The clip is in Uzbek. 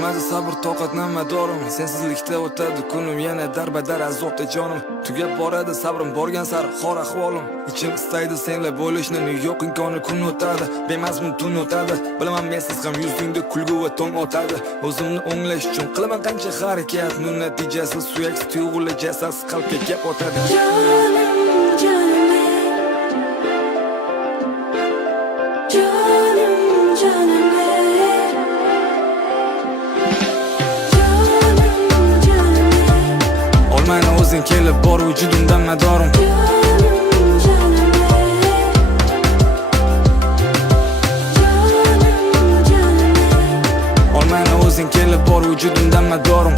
Qolmadi sabr toqat namadorim, sensizlikda o'tadi kunim, yana darbadar azobda jonim. Tugab boradi sabrim borgan sari xor ahvolim. Ichim istaydi senla bo'lishni, yo'q imkoni kun o'tadi, bemazmun tun o'tadi. Bilaman mensiz ham yuzingda kulgu va tong o'tadi. O'zimni o'nglash uchun qilaman qancha harakat, bu natijasi suyaksiz tuyg'ular jasadsiz qalbga gap o'tadi. Olmayna o'zing kelib bor vujudimdan madorim. Olmayna o'zing kelib bor vujudimdan madorim.